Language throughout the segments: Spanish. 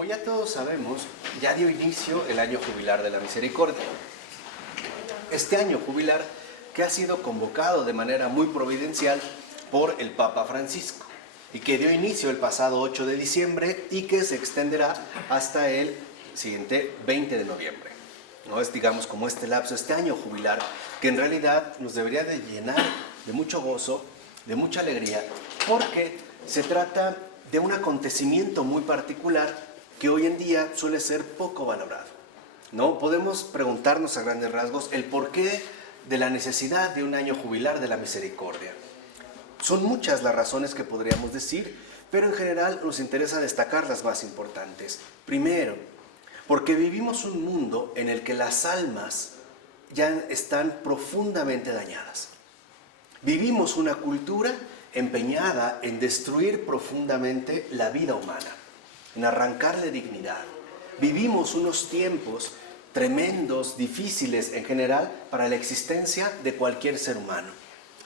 como ya todos sabemos, ya dio inicio el año jubilar de la misericordia. Este año jubilar que ha sido convocado de manera muy providencial por el Papa Francisco y que dio inicio el pasado 8 de diciembre y que se extenderá hasta el siguiente 20 de noviembre. ¿No? Es, digamos, como este lapso, este año jubilar, que en realidad nos debería de llenar de mucho gozo, de mucha alegría, porque se trata de un acontecimiento muy particular que hoy en día suele ser poco valorado, ¿no? Podemos preguntarnos a grandes rasgos el porqué de la necesidad de un año jubilar de la misericordia. Son muchas las razones que podríamos decir, pero en general nos interesa destacar las más importantes. Primero, porque vivimos un mundo en el que las almas ya están profundamente dañadas. Vivimos una cultura empeñada en destruir profundamente la vida humana, en arrancarle dignidad. Vivimos unos tiempos tremendos, difíciles en general para la existencia de cualquier ser humano.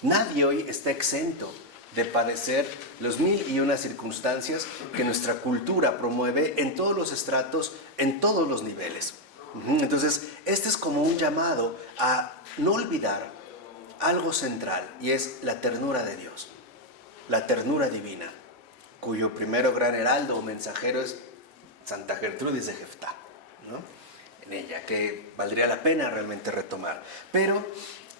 Nadie hoy está exento de padecer los mil y una circunstancias que nuestra cultura promueve en todos los estratos, en todos los niveles. Entonces, este es como un llamado a no olvidar algo central, y es la ternura de Dios, la ternura divina, cuyo primero gran heraldo o mensajero es Santa Gertrudis de Jeftá, ¿no? En ella, que valdría la pena realmente retomar. Pero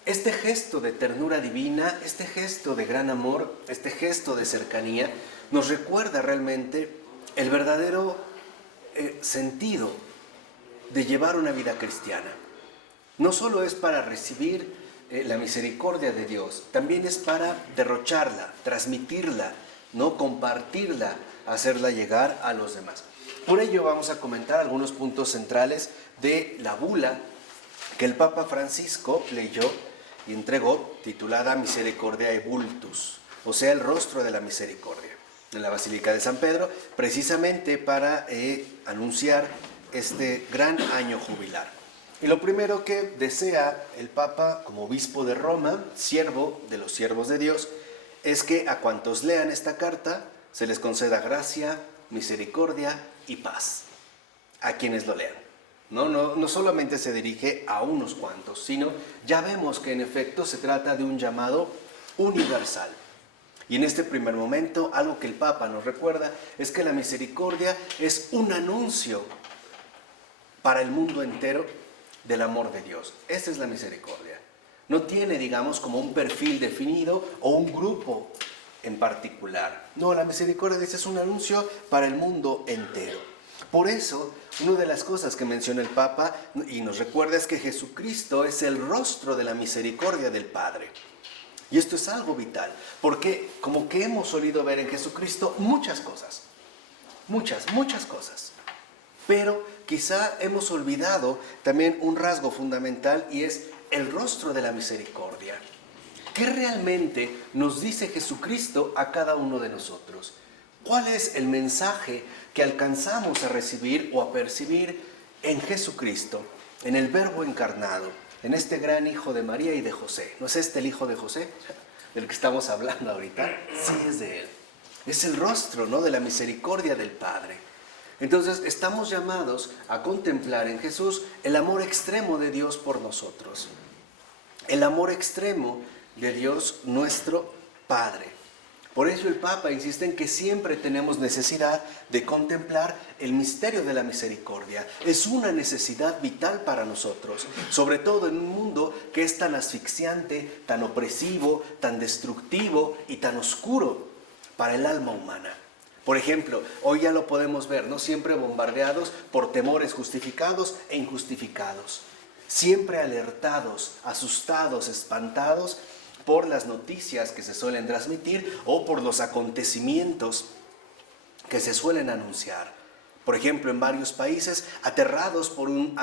este gesto de ternura divina, este gesto de gran amor, este gesto de cercanía, nos recuerda realmente el verdadero sentido de llevar una vida cristiana. No solo es para recibir la misericordia de Dios, también es para derrocharla, transmitirla, ¿no? Compartirla, hacerla llegar a los demás. Por ello vamos a comentar algunos puntos centrales de la bula que el Papa Francisco leyó y entregó, titulada Misericordiae Vultus, o sea, el rostro de la misericordia, en la Basílica de San Pedro, precisamente para anunciar este gran año jubilar. Y lo primero que desea el Papa, como obispo de Roma, siervo de los siervos de Dios, es que a cuantos lean esta carta se les conceda gracia, misericordia y paz a quienes lo lean. No solamente se dirige a unos cuantos, sino ya vemos que en efecto se trata de un llamado universal. Y en este primer momento, algo que el Papa nos recuerda es que la misericordia es un anuncio para el mundo entero del amor de Dios. Esa es la misericordia. No tiene, digamos, como un perfil definido o un grupo en particular. No, la misericordia es un anuncio para el mundo entero. Por eso, una de las cosas que menciona el Papa y nos recuerda es que Jesucristo es el rostro de la misericordia del Padre. Y esto es algo vital, porque como que hemos solido ver en Jesucristo muchas cosas, muchas cosas. Pero quizá hemos olvidado también un rasgo fundamental, y es el rostro de la misericordia. ¿Qué realmente nos dice Jesucristo a cada uno de nosotros? ¿Cuál es el mensaje que alcanzamos a recibir o a percibir en Jesucristo, en el Verbo encarnado, en este gran Hijo de María y de José? ¿No es este el Hijo de José, del que estamos hablando ahorita? Sí, es de él. Es el rostro, ¿no?, de la misericordia del Padre. Entonces estamos llamados a contemplar en Jesús el amor extremo de Dios por nosotros, el amor extremo de Dios nuestro Padre. Por eso el Papa insiste en que siempre tenemos necesidad de contemplar el misterio de la misericordia. Es una necesidad vital para nosotros, sobre todo en un mundo que es tan asfixiante, tan opresivo, tan destructivo y tan oscuro para el alma humana. Por ejemplo, hoy ya lo podemos ver, ¿no? Siempre bombardeados por temores justificados e injustificados. Siempre alertados, asustados, espantados por las noticias que se suelen transmitir o por los acontecimientos que se suelen anunciar. Por ejemplo, en varios países aterrados por un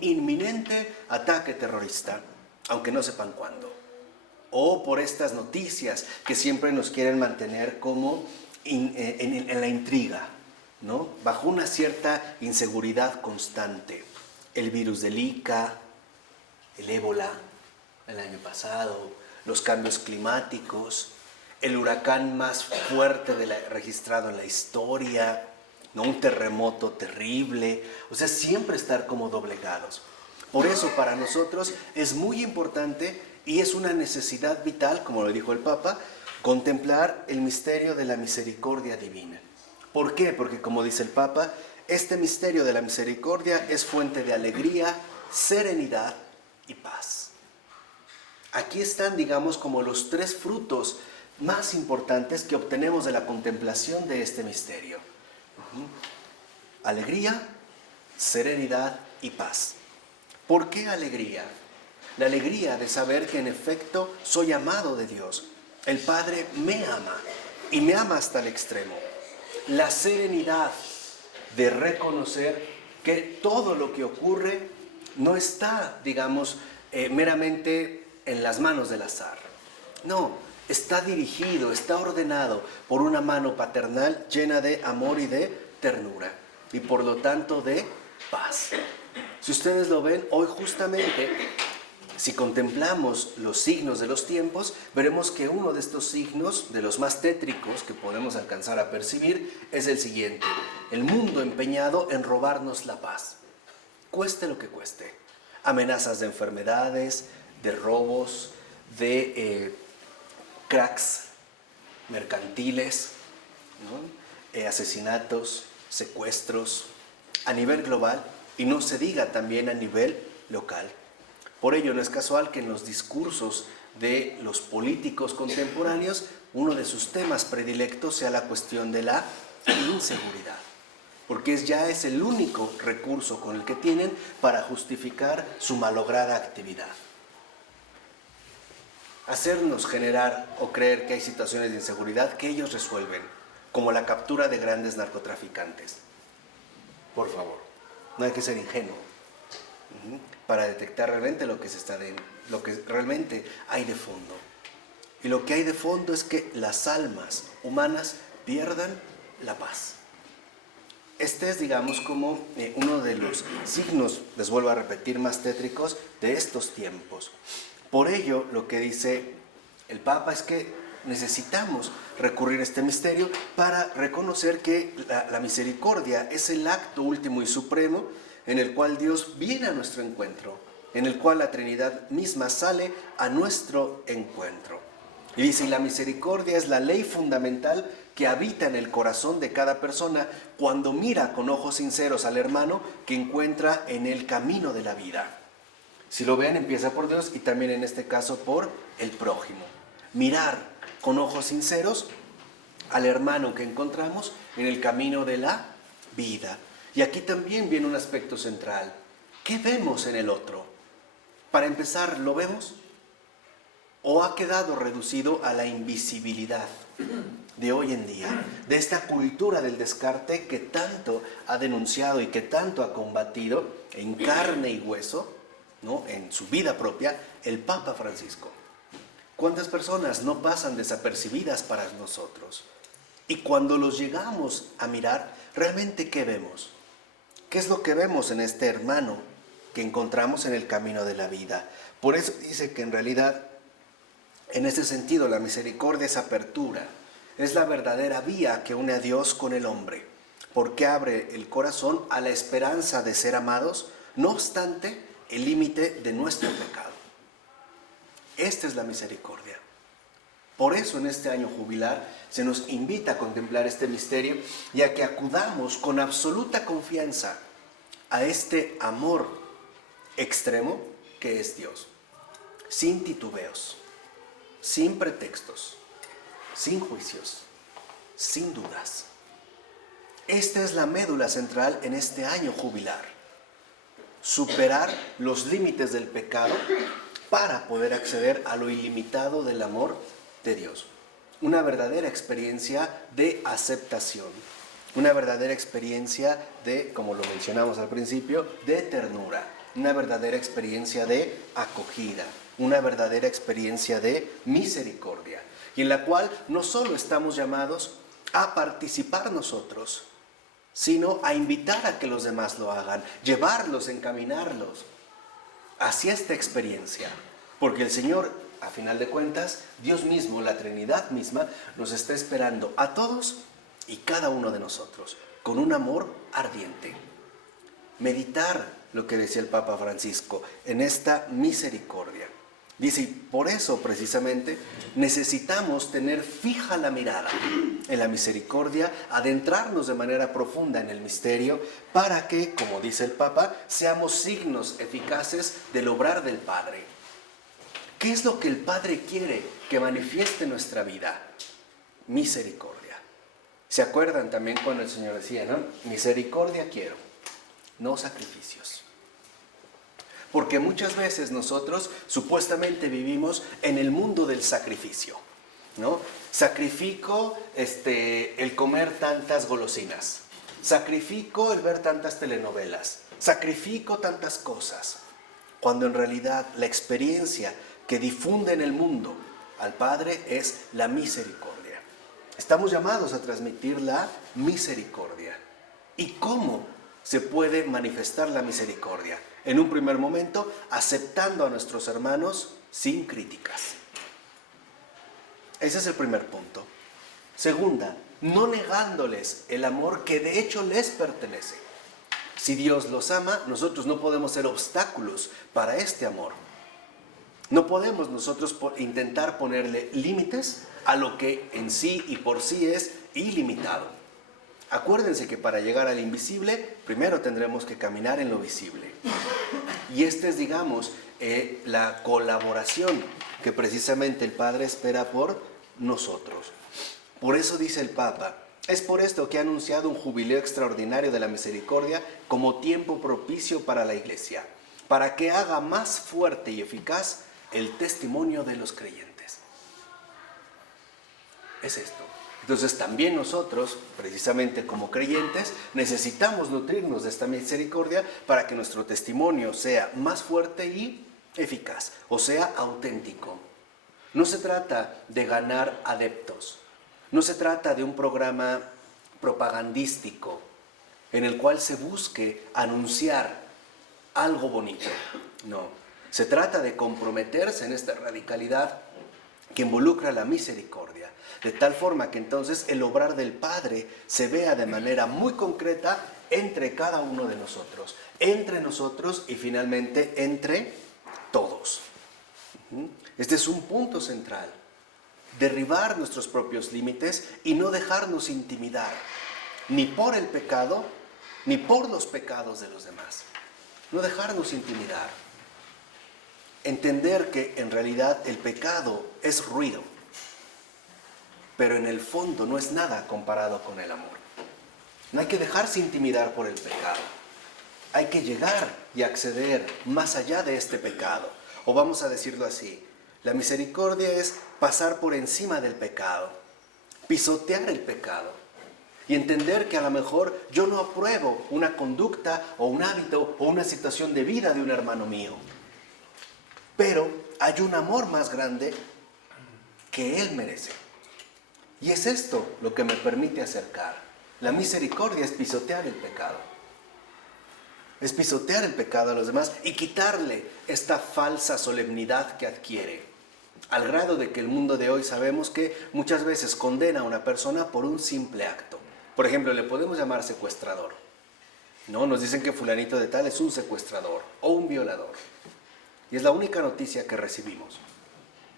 inminente ataque terrorista, aunque no sepan cuándo. O por estas noticias que siempre nos quieren mantener como en la intriga, ¿no? Bajo una cierta inseguridad constante. El virus del Zika, el ébola el año pasado, los cambios climáticos, el huracán más fuerte registrado en la historia, no un terremoto terrible, o sea, siempre estar como doblegados. Por eso para nosotros es muy importante y es una necesidad vital, como lo dijo el Papa, contemplar el misterio de la misericordia divina. ¿Por qué? Porque como dice el Papa, este misterio de la misericordia es fuente de alegría, serenidad y paz. Aquí están, digamos, como los tres frutos más importantes que obtenemos de la contemplación de este misterio. Alegría, serenidad y paz. ¿Por qué alegría? La alegría de saber que en efecto soy amado de Dios. El Padre me ama y me ama hasta el extremo. La serenidad de reconocer que todo lo que ocurre no está, digamos, meramente en las manos del azar. No, está dirigido, está ordenado por una mano paternal llena de amor y de ternura, y por lo tanto de paz. Si ustedes lo ven, hoy justamente, si contemplamos los signos de los tiempos, veremos que uno de estos signos, de los más tétricos que podemos alcanzar a percibir, es el siguiente: el mundo empeñado en robarnos la paz, cueste lo que cueste. Amenazas de enfermedades, de robos, de cracks mercantiles, ¿no? Asesinatos, secuestros, a nivel global, y no se diga también a nivel local. Por ello no es casual que en los discursos de los políticos contemporáneos uno de sus temas predilectos sea la cuestión de la inseguridad, porque ya es el único recurso con el que tienen para justificar su malograda actividad. Hacernos generar o creer que hay situaciones de inseguridad que ellos resuelven, como la captura de grandes narcotraficantes. Por favor, no hay que ser ingenuo para detectar realmente lo que realmente hay de fondo. Y lo que hay de fondo es que las almas humanas pierdan la paz. Este es, digamos, como uno de los signos, les vuelvo a repetir, más tétricos de estos tiempos. Por ello, lo que dice el Papa es que necesitamos recurrir a este misterio para reconocer que la misericordia es el acto último y supremo en el cual Dios viene a nuestro encuentro, en el cual la Trinidad misma sale a nuestro encuentro. Y dice, y la misericordia es la ley fundamental que habita en el corazón de cada persona cuando mira con ojos sinceros al hermano que encuentra en el camino de la vida. Si lo ven, empieza por Dios y también en este caso por el prójimo. Mirar con ojos sinceros al hermano que encontramos en el camino de la vida. Y aquí también viene un aspecto central. ¿Qué vemos en el otro? Para empezar, ¿lo vemos? ¿O ha quedado reducido a la invisibilidad de hoy en día? De esta cultura del descarte que tanto ha denunciado y que tanto ha combatido en carne y hueso, ¿no?, en su vida propia, el Papa Francisco. ¿Cuántas personas no pasan desapercibidas para nosotros? Y cuando los llegamos a mirar, ¿realmente qué vemos? ¿Qué es lo que vemos en este hermano que encontramos en el camino de la vida? Por eso dice que en realidad, en ese sentido, la misericordia es apertura, es la verdadera vía que une a Dios con el hombre, porque abre el corazón a la esperanza de ser amados, no obstante el límite de nuestro pecado. Esta es la misericordia. Por eso en este año jubilar se nos invita a contemplar este misterio y a que acudamos con absoluta confianza a este amor extremo que es Dios, sin titubeos, sin pretextos, sin juicios, sin dudas. Esta es la médula central en este año jubilar. Superar los límites del pecado para poder acceder a lo ilimitado del amor de Dios. Una verdadera experiencia de aceptación, una verdadera experiencia de, como lo mencionamos al principio, de ternura, una verdadera experiencia de acogida, una verdadera experiencia de misericordia, y en la cual no solo estamos llamados a participar nosotros, sino a invitar a que los demás lo hagan, llevarlos, encaminarlos hacia esta experiencia, porque el Señor, a final de cuentas, Dios mismo, la Trinidad misma, nos está esperando a todos y cada uno de nosotros. con un amor ardiente. Meditar lo que decía el Papa Francisco en esta misericordia. Dice, y por eso precisamente necesitamos tener fija la mirada en la misericordia, adentrarnos de manera profunda en el misterio, para que, como dice el Papa, seamos signos eficaces del obrar del Padre. ¿Qué es lo que el Padre quiere que manifieste en nuestra vida? Misericordia. ¿Se acuerdan también cuando el Señor decía, ¿no? Misericordia quiero, no sacrificios? Porque muchas veces nosotros supuestamente vivimos en el mundo del sacrificio, ¿no? Sacrifico el comer tantas golosinas, sacrifico el ver tantas telenovelas, sacrifico tantas cosas, cuando en realidad la experiencia que difunde en el mundo al Padre es la misericordia. Estamos llamados a transmitir la misericordia. ¿Y cómo se puede manifestar la misericordia? En un primer momento, aceptando a nuestros hermanos sin críticas. Ese es el primer punto. Segunda, no negándoles el amor que de hecho les pertenece. Si Dios los ama, nosotros no podemos ser obstáculos para este amor. No podemos nosotros intentar ponerle límites a lo que en sí y por sí es ilimitado. Acuérdense que para llegar al invisible, primero tendremos que caminar en lo visible. Y esta es, digamos, la colaboración que precisamente el Padre espera por nosotros. Por eso dice el Papa, es por esto que ha anunciado un jubileo extraordinario de la misericordia como tiempo propicio para la Iglesia, para que haga más fuerte y eficaz el testimonio de los creyentes. Es esto. Entonces también nosotros, precisamente como creyentes, necesitamos nutrirnos de esta misericordia para que nuestro testimonio sea más fuerte y eficaz, o sea, auténtico. No se trata de ganar adeptos, no se trata de un programa propagandístico en el cual se busque anunciar algo bonito. No, se trata de comprometerse en esta radicalidad que involucra la misericordia, de tal forma que entonces el obrar del Padre se vea de manera muy concreta entre cada uno de nosotros, entre nosotros y finalmente entre todos. Este es un punto central, derribar nuestros propios límites y no dejarnos intimidar, ni por el pecado, ni por los pecados de los demás. No dejarnos intimidar. Entender que en realidad el pecado es ruido, pero en el fondo no es nada comparado con el amor. No hay que dejarse intimidar por el pecado. Hay que llegar y acceder más allá de este pecado. O vamos a decirlo así, la misericordia es pasar por encima del pecado, pisotear el pecado y entender que a lo mejor yo no apruebo una conducta o un hábito o una situación de vida de un hermano mío. Pero hay un amor más grande que él merece. Y es esto lo que me permite acercar. La misericordia es pisotear el pecado. Es pisotear el pecado a los demás y quitarle esta falsa solemnidad que adquiere. Al grado de que el mundo de hoy sabemos que muchas veces condena a una persona por un simple acto. Por ejemplo, le podemos llamar secuestrador. No, nos dicen que fulanito de tal es un secuestrador o un violador. Y es la única noticia que recibimos.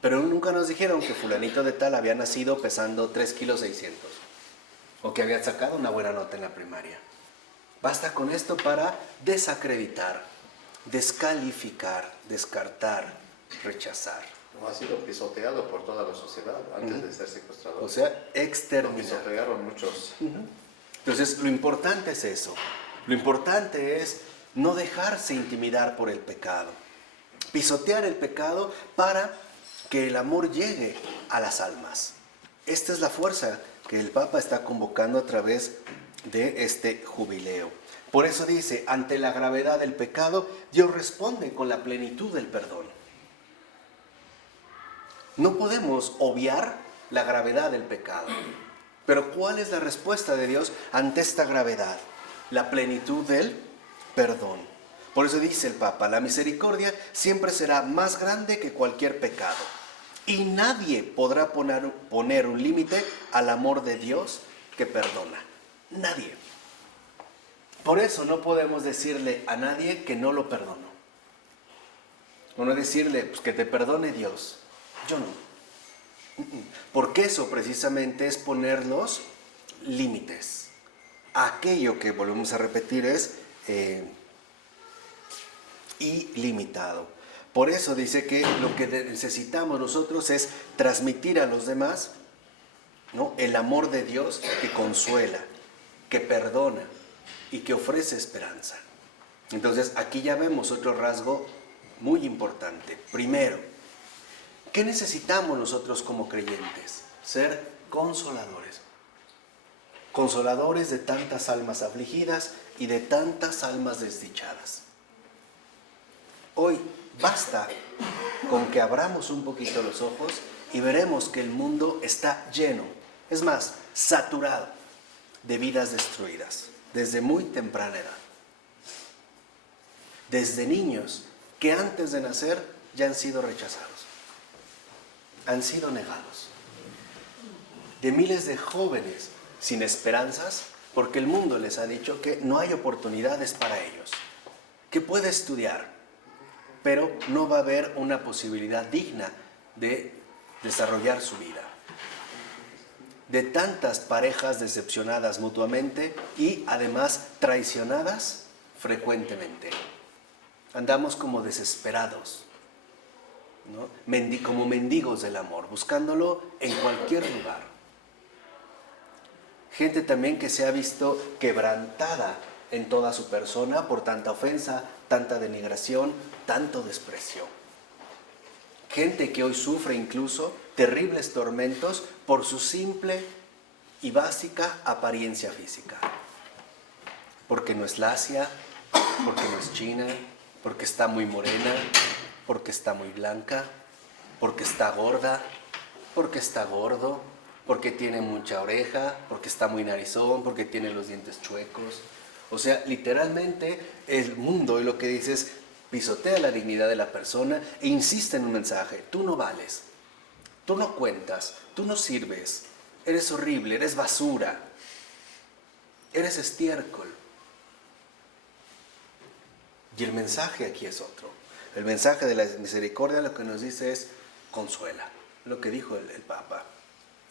Pero nunca nos dijeron que fulanito de tal había nacido pesando 3,6 kilos o que había sacado una buena nota en la primaria. Basta con esto para desacreditar, descalificar, descartar, rechazar. No ha sido pisoteado por toda la sociedad antes de ser secuestrador. O sea, exterminar. Lo pisotearon muchos. Entonces, lo importante es eso. Lo importante es no dejarse intimidar por el pecado. Pisotear el pecado para que el amor llegue a las almas. Esta es la fuerza que el Papa está convocando a través de este jubileo. Por eso dice, ante la gravedad del pecado, Dios responde con la plenitud del perdón. No podemos obviar la gravedad del pecado. Pero ¿cuál es la respuesta de Dios ante esta gravedad? La plenitud del perdón. Por eso dice el Papa, la misericordia siempre será más grande que cualquier pecado. Y nadie podrá poner un límite al amor de Dios que perdona. Nadie. Por eso no podemos decirle a nadie que no lo perdono. O no decirle pues, que te perdone Dios. Yo no. Porque eso precisamente es poner los límites. Aquello que volvemos a repetir es ilimitado. Por eso dice que lo que necesitamos nosotros es transmitir a los demás, ¿no?, el amor de Dios que consuela, que perdona y que ofrece esperanza. Entonces aquí ya vemos otro rasgo muy importante. Primero, ¿qué necesitamos nosotros como creyentes? Ser consoladores. Consoladores de tantas almas afligidas y de tantas almas desdichadas. Hoy basta con que abramos un poquito los ojos y veremos que el mundo está lleno, es más, saturado de vidas destruidas desde muy temprana edad. Desde niños que antes de nacer ya han sido rechazados, han sido negados. De miles de jóvenes sin esperanzas porque el mundo les ha dicho que no hay oportunidades para ellos, que puede estudiar, pero no va a haber una posibilidad digna de desarrollar su vida. De tantas parejas decepcionadas mutuamente y además traicionadas frecuentemente. Andamos como desesperados, ¿no? Como mendigos del amor, buscándolo en cualquier lugar. Gente también que se ha visto quebrantada en toda su persona por tanta ofensa, tanta denigración, tanto desprecio. Gente que hoy sufre incluso terribles tormentos por su simple y básica apariencia física. Porque no es lacia, porque no es china, porque está muy morena, porque está muy blanca, porque está gorda, porque está gordo, porque tiene mucha oreja, porque está muy narizón, porque tiene los dientes chuecos. O sea, literalmente el mundo, y lo que dice es, pisotea la dignidad de la persona e insiste en un mensaje: tú no vales, tú no cuentas, tú no sirves, eres horrible, eres basura, eres estiércol. Y el mensaje aquí es otro. El mensaje de la misericordia lo que nos dice es: consuela, lo que dijo el Papa.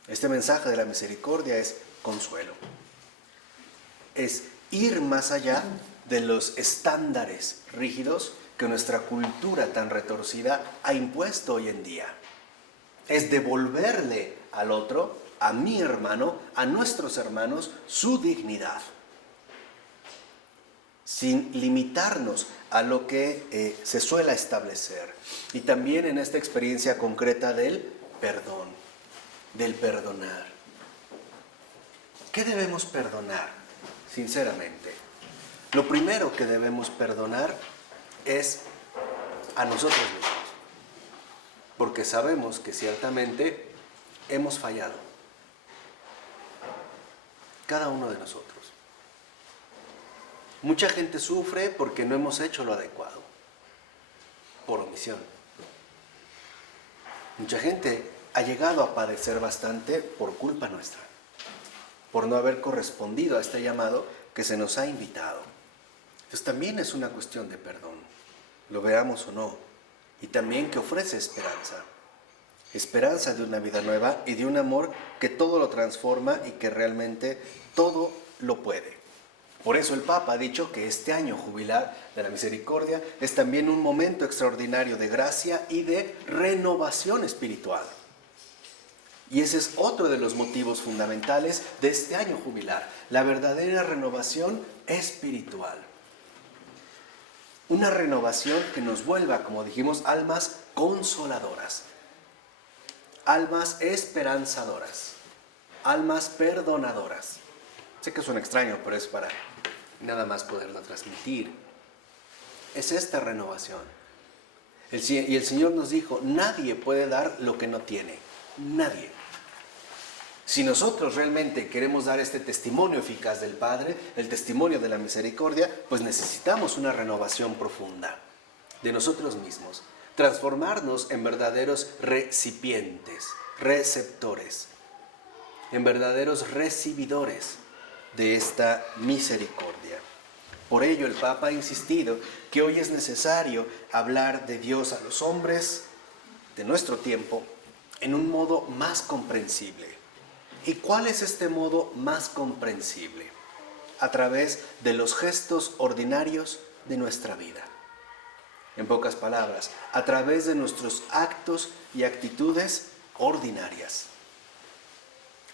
Este mensaje de la misericordia es consuelo. Es ir más allá de los estándares rígidos que nuestra cultura tan retorcida ha impuesto hoy en día. Es devolverle al otro, a mi hermano, a nuestros hermanos, su dignidad, sin limitarnos a lo que se suele establecer. Y también en esta experiencia concreta del perdón, del perdonar. ¿Qué debemos perdonar? Sinceramente, lo primero que debemos perdonar es a nosotros mismos, porque sabemos que ciertamente hemos fallado, cada uno de nosotros. Mucha gente sufre porque no hemos hecho lo adecuado, por omisión. Mucha gente ha llegado a padecer bastante por culpa nuestra, por no haber correspondido a este llamado que se nos ha invitado. Entonces también es una cuestión de perdón, lo veamos o no, y también que ofrece esperanza. Esperanza de una vida nueva y de un amor que todo lo transforma y que realmente todo lo puede. Por eso el Papa ha dicho que este año jubilar de la misericordia es también un momento extraordinario de gracia y de renovación espiritual. Y ese es otro de los motivos fundamentales de este año jubilar, la verdadera renovación espiritual. Una renovación que nos vuelva, como dijimos, almas consoladoras, almas esperanzadoras, almas perdonadoras. Sé que suena extraño, pero es para nada más poderlo transmitir. Es esta renovación. Y el Señor nos dijo, nadie puede dar lo que no tiene. Nadie. Si nosotros realmente queremos dar este testimonio eficaz del Padre, el testimonio de la misericordia, pues necesitamos una renovación profunda de nosotros mismos. Transformarnos en verdaderos recipientes, receptores, en verdaderos recibidores de esta misericordia. Por ello el Papa ha insistido que hoy es necesario hablar de Dios a los hombres de nuestro tiempo en un modo más comprensible. ¿Y cuál es este modo más comprensible? A través de los gestos ordinarios de nuestra vida. En pocas palabras, a través de nuestros actos y actitudes ordinarias.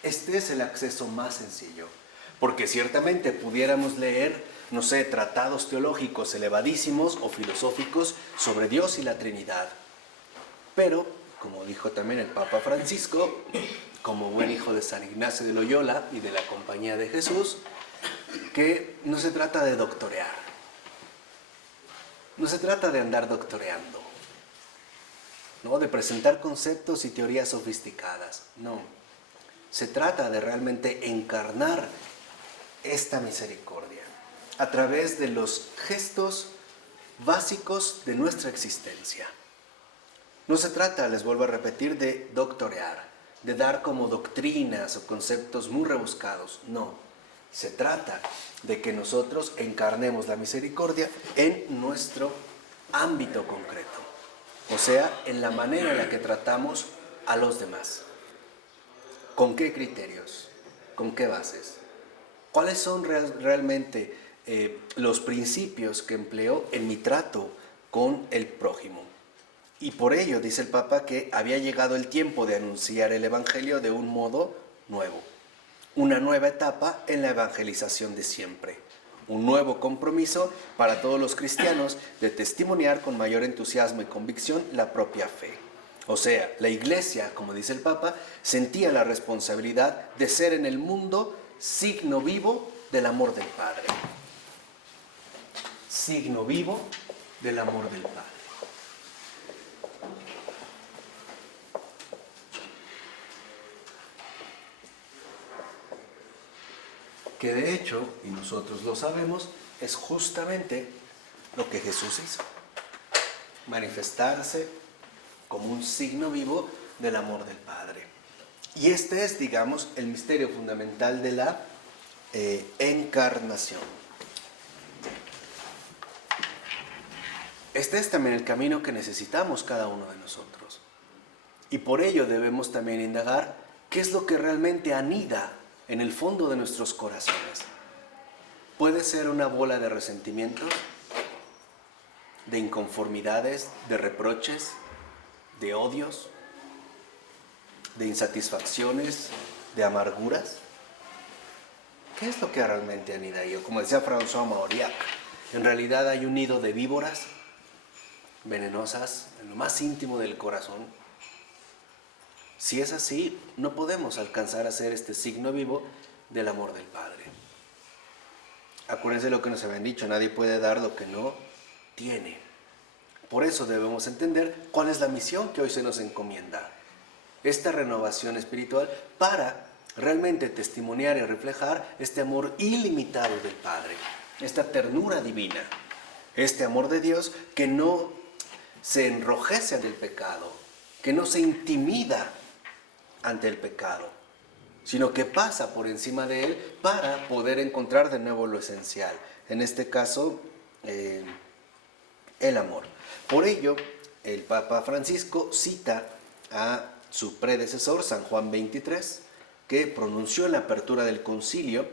Este es el acceso más sencillo, porque ciertamente pudiéramos leer, no sé, tratados teológicos elevadísimos o filosóficos sobre Dios y la Trinidad. Pero, como dijo también el Papa Francisco, como buen hijo de San Ignacio de Loyola y de la Compañía de Jesús, que no se trata de doctorear, no se trata de andar doctoreando, ¿no? De presentar conceptos y teorías sofisticadas, no. Se trata de realmente encarnar esta misericordia a través de los gestos básicos de nuestra existencia. No se trata, les vuelvo a repetir, de doctorear, de dar como doctrinas o conceptos muy rebuscados, no. Se trata de que nosotros encarnemos la misericordia en nuestro ámbito concreto, o sea, en la manera en la que tratamos a los demás. ¿Con qué criterios? ¿Con qué bases? ¿Cuáles son realmente los principios que empleo en mi trato con el prójimo? Y por ello dice el Papa que había llegado el tiempo de anunciar el Evangelio de un modo nuevo. Una nueva etapa en la evangelización de siempre. Un nuevo compromiso para todos los cristianos de testimoniar con mayor entusiasmo y convicción la propia fe. O sea, la Iglesia, como dice el Papa, sentía la responsabilidad de ser en el mundo signo vivo del amor del Padre. Signo vivo del amor del Padre. Que de hecho, y nosotros lo sabemos, es justamente lo que Jesús hizo. Manifestarse como un signo vivo del amor del Padre. Y este es, digamos, el misterio fundamental de la encarnación. Este es también el camino que necesitamos cada uno de nosotros. Y por ello debemos también indagar qué es lo que realmente anida en el fondo de nuestros corazones. Puede ser una bola de resentimientos, de inconformidades, de reproches, de odios, de insatisfacciones, de amarguras. ¿Qué es lo que realmente anida ahí? Como decía François Mauriac, en realidad hay un nido de víboras venenosas en lo más íntimo del corazón. Si es así, no podemos alcanzar a ser este signo vivo del amor del Padre. Acuérdense lo que nos habían dicho, nadie puede dar lo que no tiene. Por eso debemos entender cuál es la misión que hoy se nos encomienda. Esta renovación espiritual para realmente testimoniar y reflejar este amor ilimitado del Padre, esta ternura divina, este amor de Dios que no se enrojece ante el pecado, que no se intimida ante el pecado, sino que pasa por encima de él para poder encontrar de nuevo lo esencial. En este caso, el amor. Por ello, el Papa Francisco cita a su predecesor, San Juan XXIII, que pronunció en la apertura del concilio,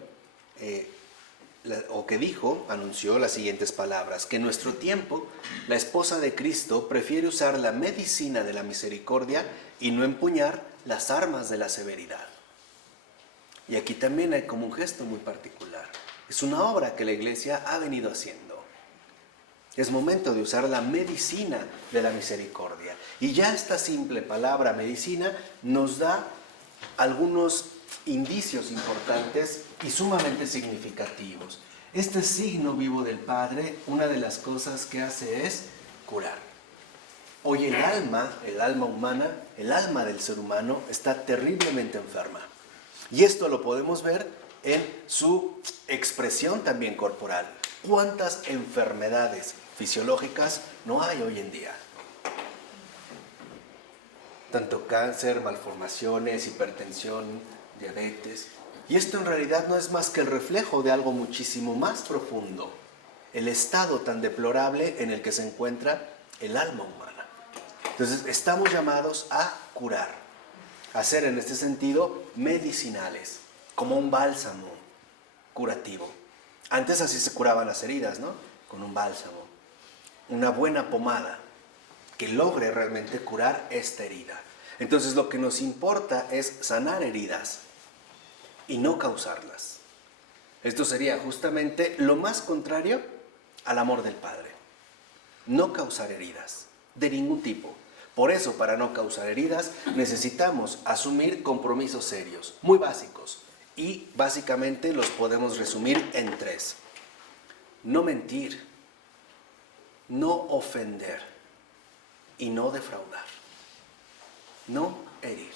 o que dijo, anunció las siguientes palabras: que en nuestro tiempo la esposa de Cristo prefiere usar la medicina de la misericordia y no empuñar las armas de la severidad. Y aquí también hay como un gesto muy particular. Es una obra que la Iglesia ha venido haciendo. Es momento de usar la medicina de la misericordia. Y ya esta simple palabra medicina nos da algunos indicios importantes y sumamente significativos. Este signo vivo del Padre, una de las cosas que hace es curar. Hoy el alma humana, el alma del ser humano está terriblemente enferma. Y esto lo podemos ver en su expresión también corporal. ¿Cuántas enfermedades fisiológicas no hay hoy en día? Tanto cáncer, malformaciones, hipertensión, diabetes. Y esto en realidad no es más que el reflejo de algo muchísimo más profundo. el estado tan deplorable en el que se encuentra el alma humana. Entonces, estamos llamados a curar, a ser en este sentido medicinales, como un bálsamo curativo. Antes así se curaban las heridas, ¿no? Con un bálsamo, una buena pomada que logre realmente curar esta herida. Entonces, lo que nos importa es sanar heridas y no causarlas. Esto sería justamente lo más contrario al amor del Padre. No causar heridas de ningún tipo. Por eso, para no causar heridas, necesitamos asumir compromisos serios, muy básicos. Y básicamente los podemos resumir en 3. No mentir, no ofender y no defraudar. No herir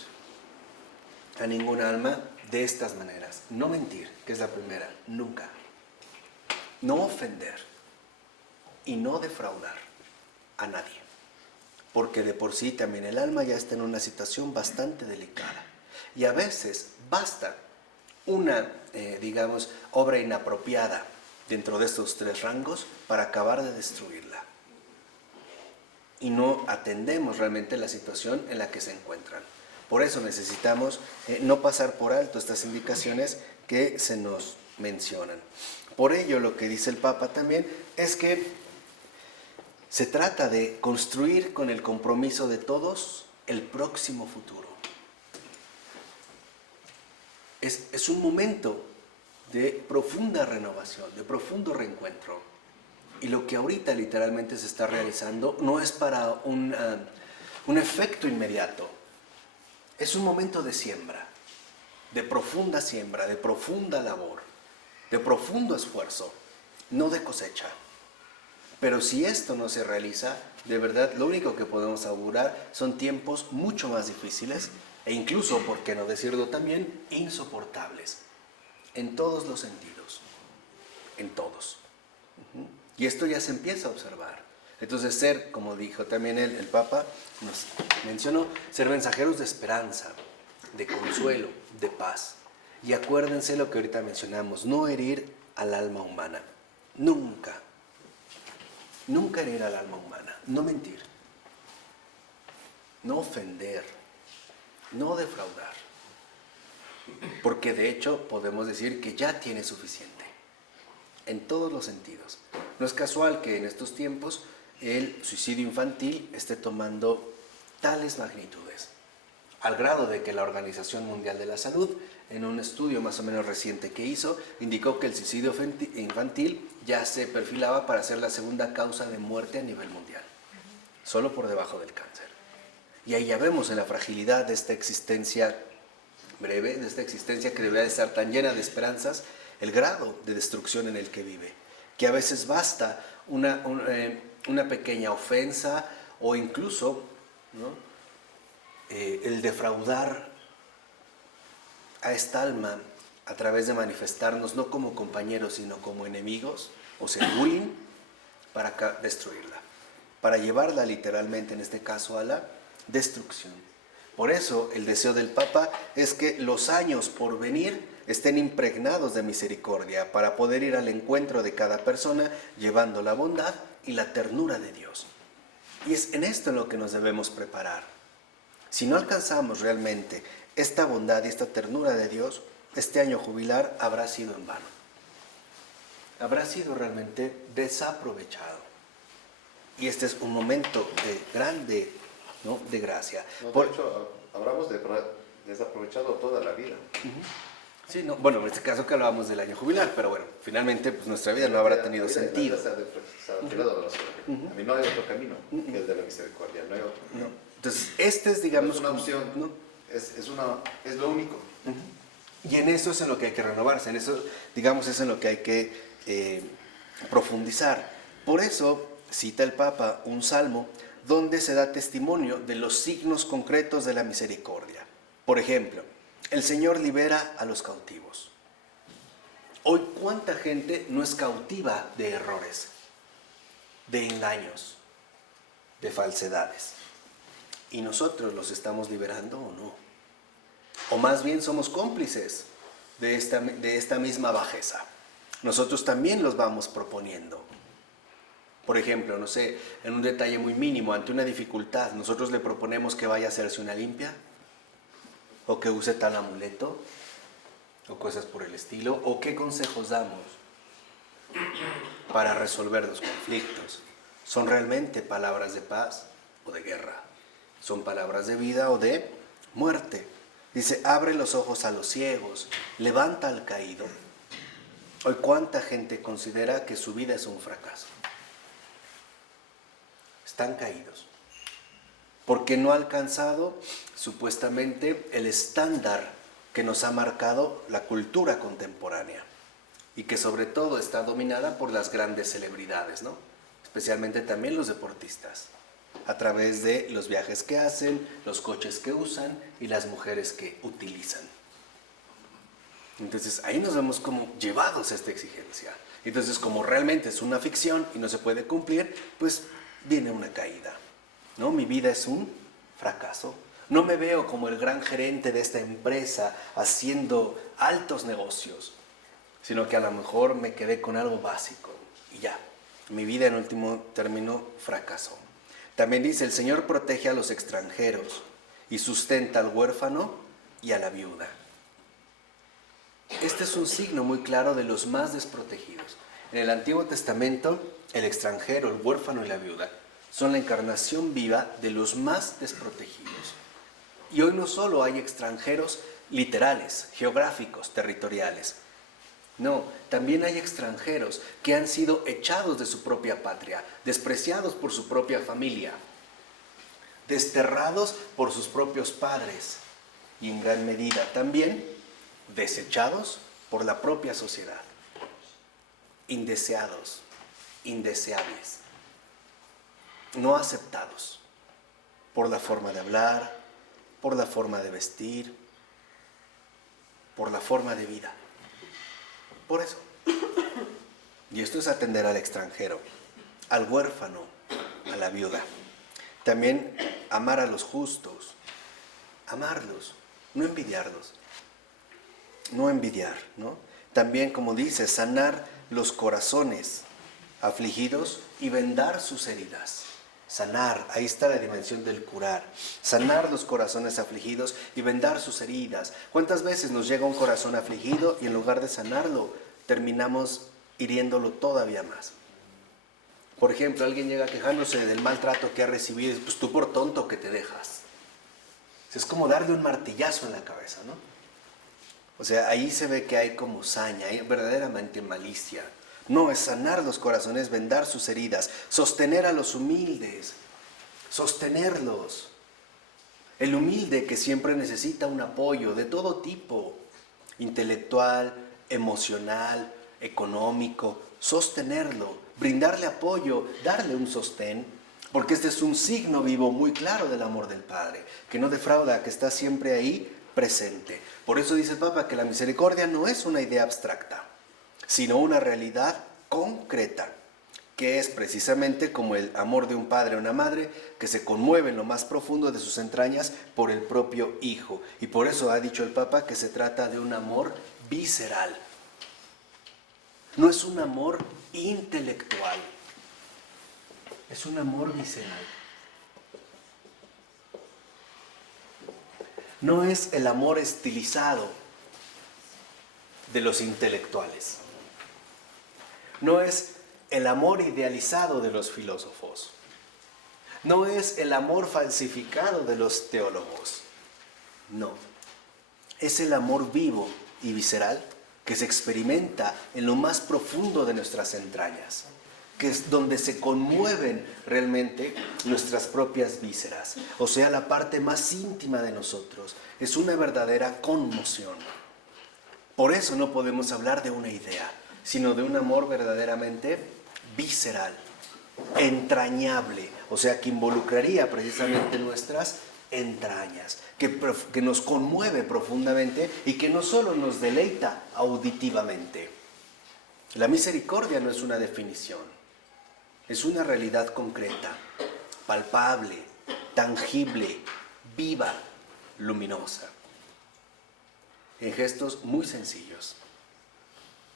a ningún alma de estas maneras. No mentir, que es la primera, nunca. No ofender y no defraudar a nadie. Porque de por sí también el alma ya está en una situación bastante delicada. Y a veces basta una, obra inapropiada dentro de estos 3 rangos para acabar de destruirla. Y no atendemos realmente la situación en la que se encuentran. Por eso necesitamos no pasar por alto estas indicaciones que se nos mencionan. Por ello, lo que dice el Papa también es que se trata de construir con el compromiso de todos el próximo futuro. Es un momento de profunda renovación, de profundo reencuentro. Y lo que ahorita literalmente se está realizando no es para un efecto inmediato. Es un momento de siembra, de profunda labor, de profundo esfuerzo, no de cosecha. Pero si esto no se realiza, de verdad lo único que podemos augurar son tiempos mucho más difíciles e incluso, por qué no decirlo también, insoportables. En todos los sentidos, en todos. Y esto ya se empieza a observar. Entonces ser, como dijo también el Papa, nos mencionó, ser mensajeros de esperanza, de consuelo, de paz. Y acuérdense lo que ahorita mencionamos, no herir al alma humana. Nunca. Nunca herir al alma humana. No mentir. No ofender. No defraudar. Porque de hecho podemos decir que ya tiene suficiente. En todos los sentidos. No es casual que en estos tiempos el suicidio infantil esté tomando tales magnitudes, al grado de que la Organización Mundial de la Salud, en un estudio más o menos reciente que hizo, indicó que el suicidio infantil ya se perfilaba para ser la segunda causa de muerte a nivel mundial, solo por debajo del cáncer. Y ahí ya vemos en la fragilidad de esta existencia breve, de esta existencia que debería de estar tan llena de esperanzas, el grado de destrucción en el que vive, que a veces basta una pequeña ofensa o incluso, ¿no?, el defraudar a esta alma a través de manifestarnos no como compañeros sino como enemigos, o sea, bullying, para destruirla, para llevarla literalmente en este caso a la destrucción. Por eso el deseo del Papa es que los años por venir estén impregnados de misericordia para poder ir al encuentro de cada persona llevando la bondad y la ternura de Dios. Y es en esto en lo que nos debemos preparar. Si no alcanzamos realmente esta bondad y esta ternura de Dios, este año jubilar habrá sido en vano. Habrá sido realmente desaprovechado. Y este es un momento grande, ¿no?, de gracia. No, de hecho, habremos desaprovechado toda la vida. Sí, no, bueno, en este caso que hablábamos del año jubilar, pero bueno, finalmente pues nuestra vida no habrá tenido sentido. Se ha retirado de la suerte. A mí no hay otro camino que el de la misericordia, no hay otro. No. Entonces, este es, digamos... No es una opción, ¿no? Es lo único. Y en eso es en lo que hay que renovarse, en eso, digamos, es en lo que hay que profundizar. Por eso cita el Papa un salmo donde se da testimonio de los signos concretos de la misericordia. Por ejemplo, el Señor libera a los cautivos. Hoy, ¿cuánta gente no es cautiva de errores, de engaños, de falsedades? ¿Y nosotros los estamos liberando o no? O más bien somos cómplices de esta misma bajeza. Nosotros también los vamos proponiendo. Por ejemplo, no sé, en un detalle muy mínimo, ante una dificultad, nosotros le proponemos que vaya a hacerse una limpia, o que use tal amuleto, o cosas por el estilo, o qué consejos damos para resolver los conflictos. ¿Son realmente palabras de paz o de guerra? ¿Son palabras de vida o de muerte? Dice, abre los ojos a los ciegos, levanta al caído. Hoy, ¿cuánta gente considera que su vida es un fracaso? Están caídos, porque no ha alcanzado supuestamente el estándar que nos ha marcado la cultura contemporánea y que sobre todo está dominada por las grandes celebridades, ¿no? Especialmente también los deportistas, a través de los viajes que hacen, los coches que usan y las mujeres que utilizan. Entonces ahí nos vemos como llevados a esta exigencia. Entonces, como realmente es una ficción y no se puede cumplir, pues viene una caída, ¿no? Mi vida es un fracaso. No me veo como el gran gerente de esta empresa haciendo altos negocios, sino que a lo mejor me quedé con algo básico y ya. Mi vida en último término fracasó. También dice, el Señor protege a los extranjeros y sustenta al huérfano y a la viuda. Este es un signo muy claro de los más desprotegidos. En el Antiguo Testamento, el extranjero, el huérfano y la viuda son la encarnación viva de los más desprotegidos. Y hoy no solo hay extranjeros literales, geográficos, territoriales. No, también hay extranjeros que han sido echados de su propia patria, despreciados por su propia familia, desterrados por sus propios padres y en gran medida también desechados por la propia sociedad, indeseados, indeseables, no aceptados por la forma de hablar, por la forma de vestir, por la forma de vida. Por eso. Y esto es atender al extranjero, al huérfano, a la viuda. También amar a los justos, amarlos, no envidiarlos. No envidiar, ¿no? También, como dice, sanar los corazones afligidos y vendar sus heridas. Sanar, ahí está la dimensión del curar. Sanar los corazones afligidos y vendar sus heridas. ¿Cuántas veces nos llega un corazón afligido y en lugar de sanarlo, terminamos hiriéndolo todavía más? Por ejemplo, alguien llega quejándose del maltrato que ha recibido y dice, pues tú por tonto que te dejas. Es como darle un martillazo en la cabeza, ¿no? O sea, ahí se ve que hay como saña, hay verdaderamente malicia. No, es sanar los corazones, vendar sus heridas, sostener a los humildes, sostenerlos. El humilde que siempre necesita un apoyo de todo tipo, intelectual, emocional, económico, sostenerlo, brindarle apoyo, darle un sostén, porque este es un signo vivo muy claro del amor del Padre, que no defrauda, que está siempre ahí presente. Por eso dice el Papa que la misericordia no es una idea abstracta, sino una realidad concreta, que es precisamente como el amor de un padre o una madre que se conmueve en lo más profundo de sus entrañas por el propio hijo. Y por eso ha dicho el Papa que se trata de un amor visceral. No es un amor intelectual, es un amor visceral. No es el amor estilizado de los intelectuales. No es el amor idealizado de los filósofos. No es el amor falsificado de los teólogos. No. Es el amor vivo y visceral que se experimenta en lo más profundo de nuestras entrañas, que es donde se conmueven realmente nuestras propias vísceras, o sea, la parte más íntima de nosotros. Es una verdadera conmoción. Por eso no podemos hablar de una idea, sino de un amor verdaderamente visceral, entrañable, o sea, que involucraría precisamente nuestras entrañas, que nos conmueve profundamente y que no solo nos deleita auditivamente. La misericordia no es una definición, es una realidad concreta, palpable, tangible, viva, luminosa, en gestos muy sencillos.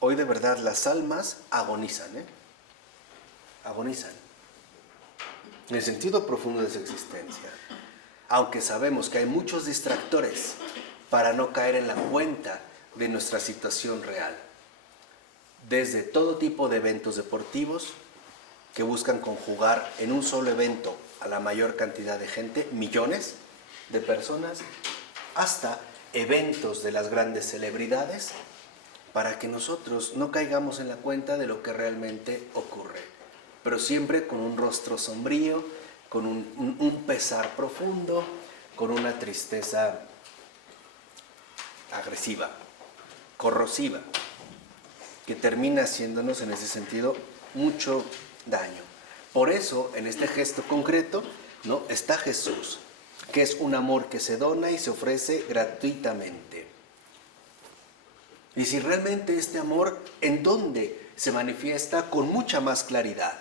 Hoy de verdad las almas agonizan, agonizan en el sentido profundo de su existencia. Aunque sabemos que hay muchos distractores para no caer en la cuenta de nuestra situación real. Desde todo tipo de eventos deportivos que buscan conjugar en un solo evento a la mayor cantidad de gente, millones de personas, hasta eventos de las grandes celebridades, para que nosotros no caigamos en la cuenta de lo que realmente ocurre, pero siempre con un rostro sombrío, con un pesar profundo, con una tristeza agresiva, corrosiva, que termina haciéndonos en ese sentido mucho daño. Por eso, en este gesto concreto, ¿no?, está Jesús, que es un amor que se dona y se ofrece gratuitamente. Y si realmente este amor, ¿en dónde se manifiesta con mucha más claridad?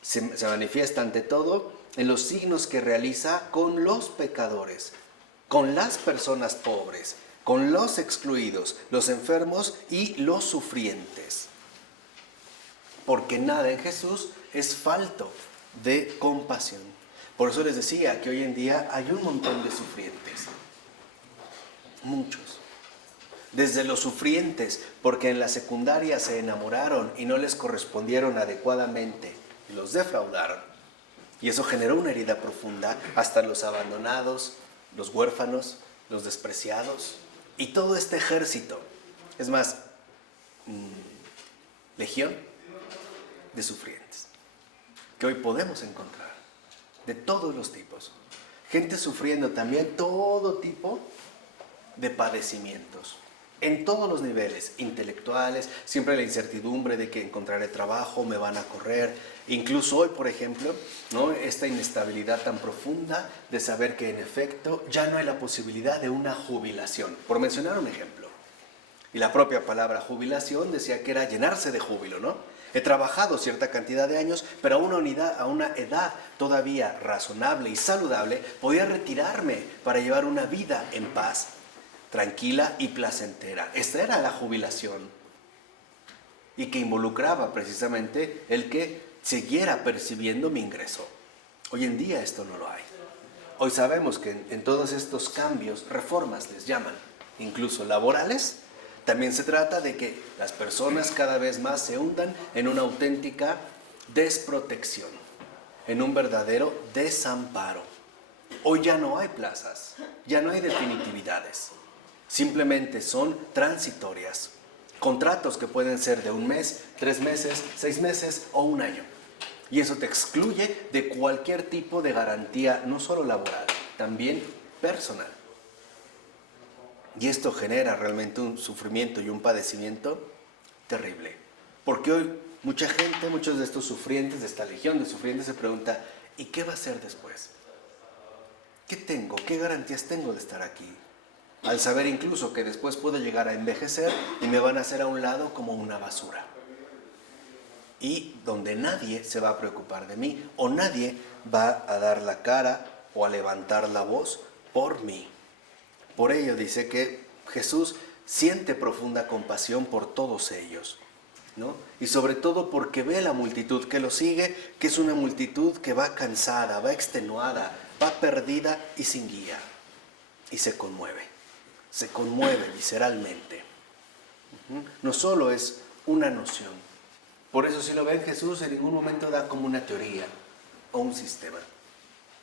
Se manifiesta ante todo en los signos que realiza con los pecadores, con las personas pobres, con los excluidos, los enfermos y los sufrientes. Porque nada en Jesús es falto de compasión. Por eso les decía que hoy en día hay un montón de sufrientes, muchos. Desde los sufrientes, porque en la secundaria se enamoraron y no les correspondieron adecuadamente y los defraudaron. Y eso generó una herida profunda, hasta los abandonados, los huérfanos, los despreciados y todo este ejército. Es más, legión de sufrientes que hoy podemos encontrar, de todos los tipos. Gente sufriendo también todo tipo de padecimientos, en todos los niveles, intelectuales, siempre la incertidumbre de que encontraré trabajo, me van a correr. Incluso hoy, por ejemplo, ¿no?, esta inestabilidad tan profunda de saber que en efecto ya no hay la posibilidad de una jubilación, por mencionar un ejemplo. Y la propia palabra jubilación decía que era llenarse de júbilo, ¿no? He trabajado cierta cantidad de años, pero a una edad todavía razonable y saludable, podía retirarme para llevar una vida en paz, tranquila y placentera. Esta era la jubilación, y que involucraba precisamente el que siguiera percibiendo mi ingreso. Hoy en día esto no lo hay. Hoy sabemos que en todos estos cambios, reformas les llaman, incluso laborales, también se trata de que las personas cada vez más se hundan en una auténtica desprotección, en un verdadero desamparo. Hoy ya no hay plazas, ya no hay definitividades. Simplemente son transitorias. Contratos que pueden ser de 1 mes, 3 meses, 6 meses o 1 año. Y eso te excluye de cualquier tipo de garantía, no solo laboral, también personal. Y esto genera realmente un sufrimiento y un padecimiento terrible. Porque hoy mucha gente, muchos de estos sufrientes, de esta legión de sufrientes, se pregunta, ¿y qué va a hacer después? ¿Qué tengo? ¿Qué garantías tengo de estar aquí? Al saber incluso que después puedo llegar a envejecer y me van a hacer a un lado como una basura. Y donde nadie se va a preocupar de mí, o nadie va a dar la cara o a levantar la voz por mí. Por ello dice que Jesús siente profunda compasión por todos ellos, ¿no? Y sobre todo porque ve la multitud que lo sigue, que es una multitud que va cansada, va extenuada, va perdida y sin guía. Y se conmueve visceralmente. No solo es una noción. Por eso si lo ven, Jesús en ningún momento da como una teoría o un sistema.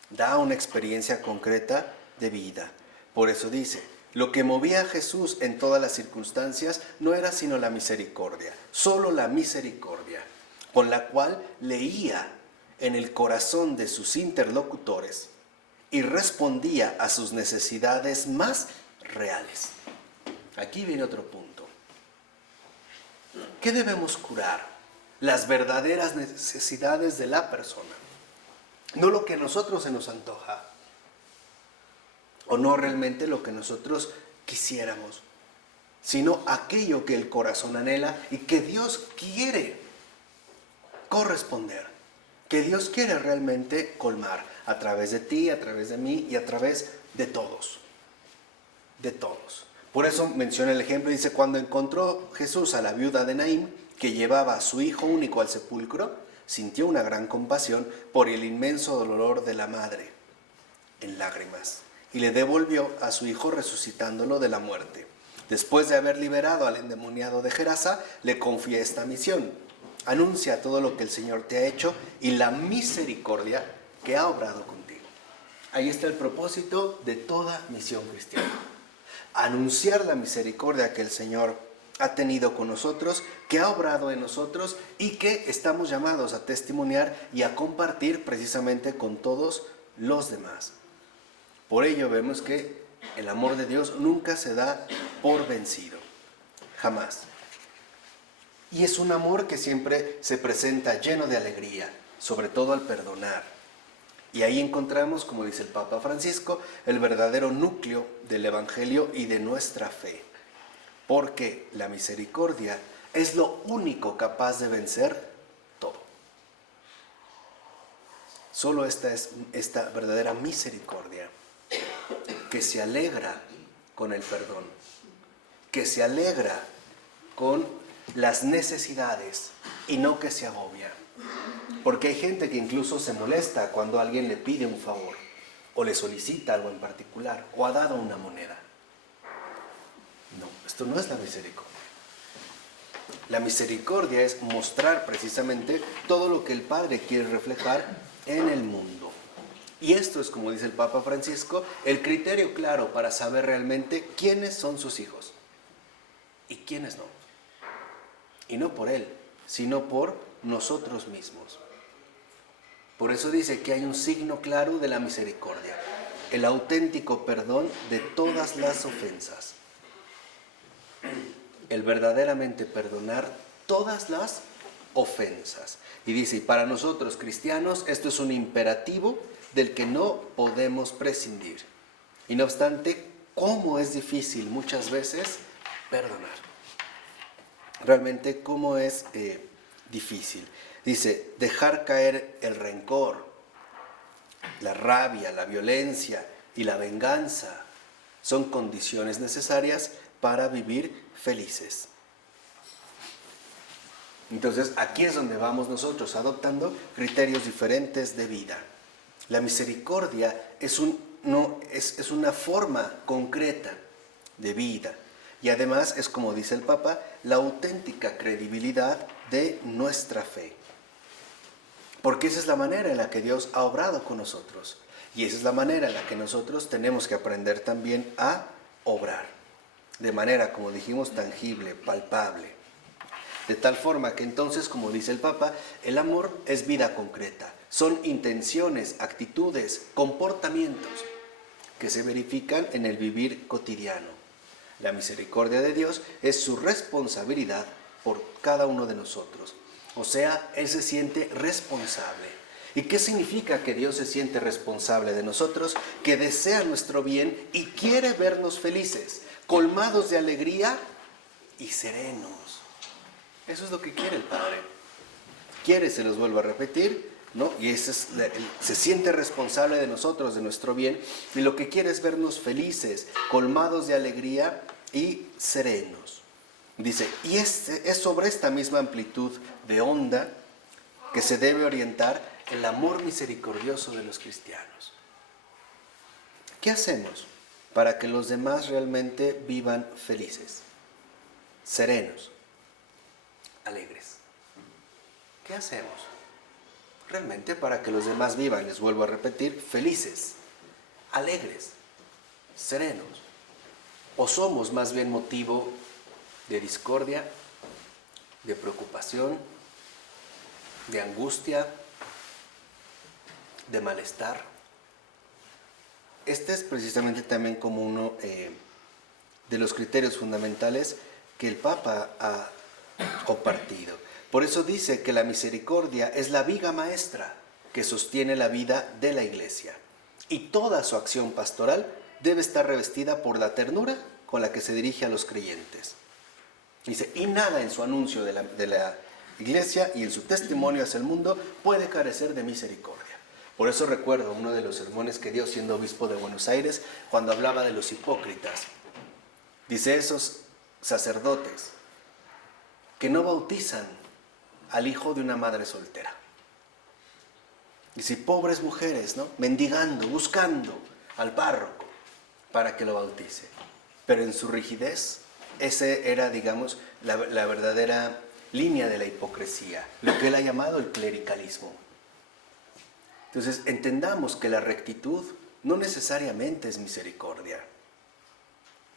Da una experiencia concreta de vida. Por eso dice, lo que movía a Jesús en todas las circunstancias no era sino la misericordia, solo la misericordia, con la cual leía en el corazón de sus interlocutores y respondía a sus necesidades más reales. Aquí viene otro punto. ¿Qué debemos curar? Las verdaderas necesidades de la persona. No lo que a nosotros se nos antoja, o no realmente lo que nosotros quisiéramos, sino aquello que el corazón anhela y que Dios quiere corresponder, que Dios quiere realmente colmar a través de ti, a través de mí y a través de todos. De todos. Por eso menciona el ejemplo, dice, cuando encontró Jesús a la viuda de Naín, que llevaba a su hijo único al sepulcro, sintió una gran compasión por el inmenso dolor de la madre, en lágrimas, y le devolvió a su hijo resucitándolo de la muerte. Después de haber liberado al endemoniado de Gerasa, le confía esta misión: anuncia todo lo que el Señor te ha hecho y la misericordia que ha obrado contigo. Ahí está el propósito de toda misión cristiana: anunciar la misericordia que el Señor ha tenido con nosotros, que ha obrado en nosotros y que estamos llamados a testimoniar y a compartir precisamente con todos los demás. Por ello vemos que el amor de Dios nunca se da por vencido, jamás. Y es un amor que siempre se presenta lleno de alegría, sobre todo al perdonar. Y ahí encontramos, como dice el Papa Francisco, el verdadero núcleo del Evangelio y de nuestra fe. Porque la misericordia es lo único capaz de vencer todo. Solo esta es esta verdadera misericordia, que se alegra con el perdón, que se alegra con las necesidades y no que se agobia. Porque hay gente que incluso se molesta cuando alguien le pide un favor, o le solicita algo en particular, o ha dado una moneda. No, esto no es la misericordia. La misericordia es mostrar precisamente todo lo que el Padre quiere reflejar en el mundo. Y esto es, como dice el Papa Francisco, el criterio claro para saber realmente quiénes son sus hijos y quiénes no. Y no por Él, sino por nosotros mismos. Por eso dice que hay un signo claro de la misericordia: el auténtico perdón de todas las ofensas. El verdaderamente perdonar todas las ofensas. Y dice, y para nosotros cristianos esto es un imperativo del que no podemos prescindir. Y no obstante, cómo es difícil muchas veces perdonar. Realmente cómo es difícil. Dice, dejar caer el rencor, la rabia, la violencia y la venganza son condiciones necesarias para vivir felices. Entonces, aquí es donde vamos nosotros adoptando criterios diferentes de vida. La misericordia es una forma concreta de vida. Y además es, como dice el Papa, la auténtica credibilidad de nuestra fe. Porque esa es la manera en la que Dios ha obrado con nosotros. Y esa es la manera en la que nosotros tenemos que aprender también a obrar. De manera, como dijimos, tangible, palpable. De tal forma que entonces, como dice el Papa, el amor es vida concreta. Son intenciones, actitudes, comportamientos que se verifican en el vivir cotidiano. La misericordia de Dios es su responsabilidad por cada uno de nosotros. O sea, Él se siente responsable. ¿Y qué significa que Dios se siente responsable de nosotros? Que desea nuestro bien y quiere vernos felices, colmados de alegría y serenos. Eso es lo que quiere el Padre. Quiere, se los vuelvo a repetir, ¿no? Y ese es, se siente responsable de nosotros, de nuestro bien, y lo que quiere es vernos felices, colmados de alegría y serenos. Dice, y es sobre esta misma amplitud de onda que se debe orientar el amor misericordioso de los cristianos. ¿Qué hacemos para que los demás realmente vivan felices, serenos, alegres? ¿Qué hacemos realmente para que los demás vivan, les vuelvo a repetir, felices, alegres, serenos? ¿O somos más bien motivo de discordia, de preocupación, de angustia, de malestar? Este es precisamente también como uno de los criterios fundamentales que el Papa ha compartido. Por eso dice que la misericordia es la viga maestra que sostiene la vida de la Iglesia. Y toda su acción pastoral debe estar revestida por la ternura con la que se dirige a los creyentes. Dice, y nada en su anuncio de la Iglesia y en su testimonio hacia el mundo puede carecer de misericordia. Por eso recuerdo uno de los sermones que dio siendo obispo de Buenos Aires, cuando hablaba de los hipócritas. Dice, esos sacerdotes que no bautizan al hijo de una madre soltera. Y si pobres mujeres, ¿no? Mendigando, buscando al párroco para que lo bautice. Pero en su rigidez, ese era, digamos, la verdadera línea de la hipocresía, lo que él ha llamado el clericalismo. Entonces, entendamos que la rectitud no necesariamente es misericordia.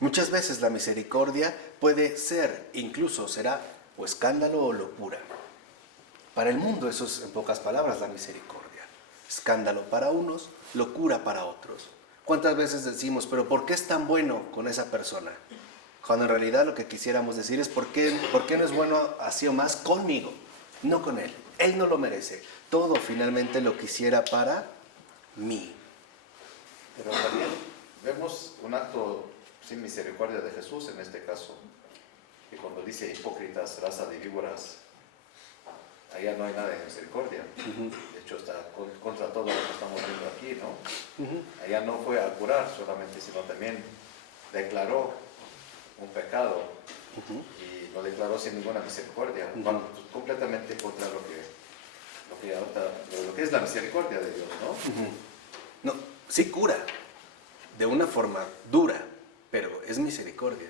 Muchas veces la misericordia puede ser, incluso será, o escándalo o locura. Para el mundo eso es, en pocas palabras, la misericordia. Escándalo para unos, locura para otros. ¿Cuántas veces decimos, pero por qué es tan bueno con esa persona? Cuando en realidad lo que quisiéramos decir es, ¿por qué no es bueno así o más conmigo? No con él. Él no lo merece. Todo finalmente lo quisiera para mí. Pero también vemos un acto sin misericordia de Jesús en este caso, que cuando dice hipócritas, raza de víboras, allá no hay nada de misericordia. De hecho está contra todo lo que estamos viendo aquí, ¿no? Allá no fue a curar solamente, sino también declaró un pecado y lo declaró sin ninguna misericordia, completamente contra lo que es la misericordia de Dios, ¿no? No, sí cura, de una forma dura, pero es misericordia.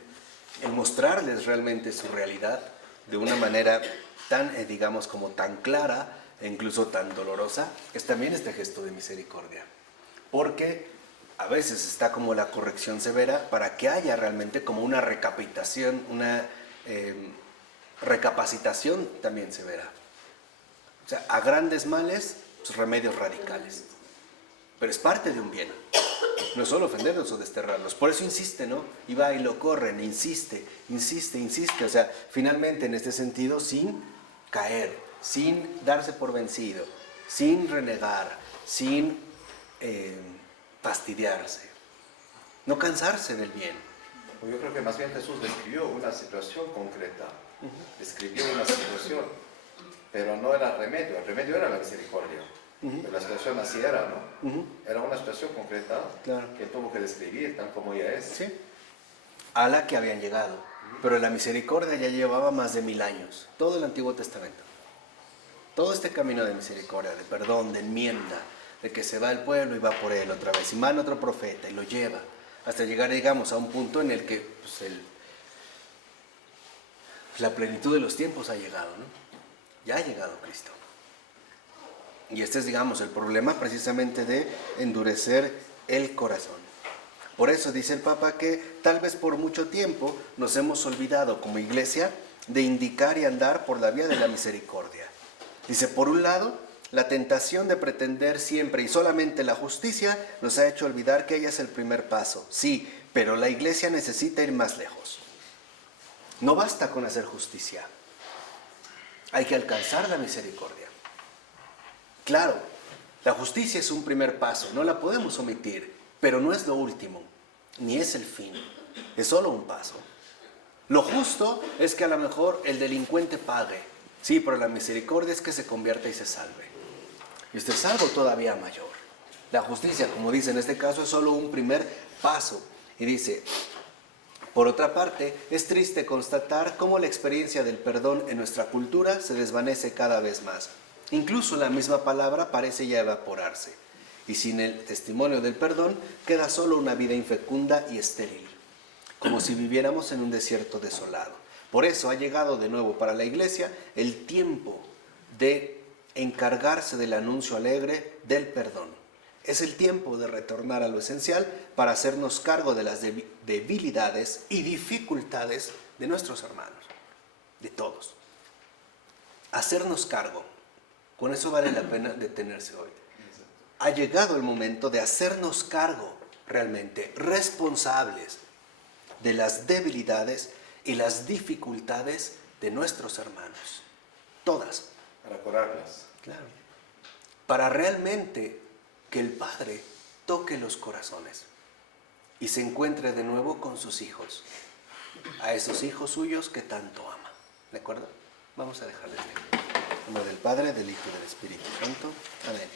El mostrarles realmente su realidad de una manera tan, digamos, como tan clara e incluso tan dolorosa, es también este gesto de misericordia. Porque a veces está como la corrección severa para que haya realmente como una recapacitación, recapacitación también severa. O sea, a grandes males, pues, remedios radicales. Pero es parte de un bien. No es solo ofenderlos o desterrarlos. Por eso insiste, ¿no? Y va y lo corren, insiste. O sea, finalmente en este sentido, sin caer, sin darse por vencido, sin renegar, sin fastidiarse. No cansarse del bien. Yo creo que más bien Jesús describió una situación concreta. Describió una situación, pero no era remedio. El remedio era la misericordia. Pero la situación así era, ¿no? Era una situación concreta, claro, que tuvo que describir tal como ella es. Sí. A la que habían llegado. Pero la misericordia ya llevaba más de 1000 años. Todo el Antiguo Testamento. Todo este camino de misericordia, de perdón, de enmienda, de que se va el pueblo y va por él otra vez. Y manda otro profeta y lo lleva. Hasta llegar, digamos, a un punto en el que pues, la plenitud de los tiempos ha llegado, ¿no? Ya ha llegado Cristo. Y este es, digamos, el problema precisamente de endurecer el corazón. Por eso dice el Papa que tal vez por mucho tiempo nos hemos olvidado como iglesia de indicar y andar por la vía de la misericordia. Dice, por un lado, la tentación de pretender siempre y solamente la justicia nos ha hecho olvidar que ella es el primer paso. Sí, pero la iglesia necesita ir más lejos. No basta con hacer justicia. Hay que alcanzar la misericordia. Claro, la justicia es un primer paso, no la podemos omitir, pero no es lo último, ni es el fin, es solo un paso. Lo justo es que a lo mejor el delincuente pague, sí, pero la misericordia es que se convierta y se salve. Y este es algo todavía mayor. La justicia, como dice en este caso, es solo un primer paso. Y dice, por otra parte, es triste constatar cómo la experiencia del perdón en nuestra cultura se desvanece cada vez más. Incluso la misma palabra parece ya evaporarse, y sin el testimonio del perdón queda solo una vida infecunda y estéril, como si viviéramos en un desierto desolado. Por eso ha llegado de nuevo para la Iglesia el tiempo de encargarse del anuncio alegre del perdón. Es el tiempo de retornar a lo esencial para hacernos cargo de las debilidades y dificultades de nuestros hermanos, de todos. Hacernos cargo. Con eso vale la pena detenerse hoy. Ha llegado el momento de hacernos cargo realmente, responsables de las debilidades y las dificultades de nuestros hermanos. Todas. Para curarlas. Claro. Para realmente que el Padre toque los corazones y se encuentre de nuevo con sus hijos. A esos hijos suyos que tanto ama. ¿De acuerdo? Vamos a dejarles leer. En nombre del Padre, del Hijo y del Espíritu Santo. Amén.